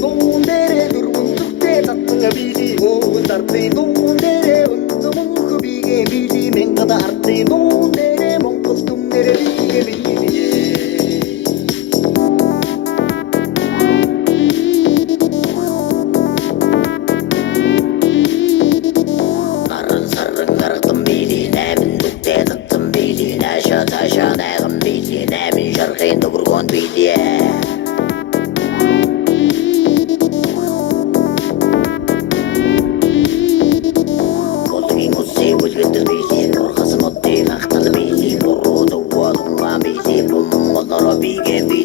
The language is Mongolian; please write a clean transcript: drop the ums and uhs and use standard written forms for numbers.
дуун дээрээ дөрвөн зүгтээ татсан били өөг дартын дуун дээрээ өнцөг мөнх бигээ били мэнгада артын дуун дээрээ монгол түмнэрэ бигээ били наран саран гаргатан били наймын зүгтээ татсан били наша таша найган били наймын шархын дугургон били Big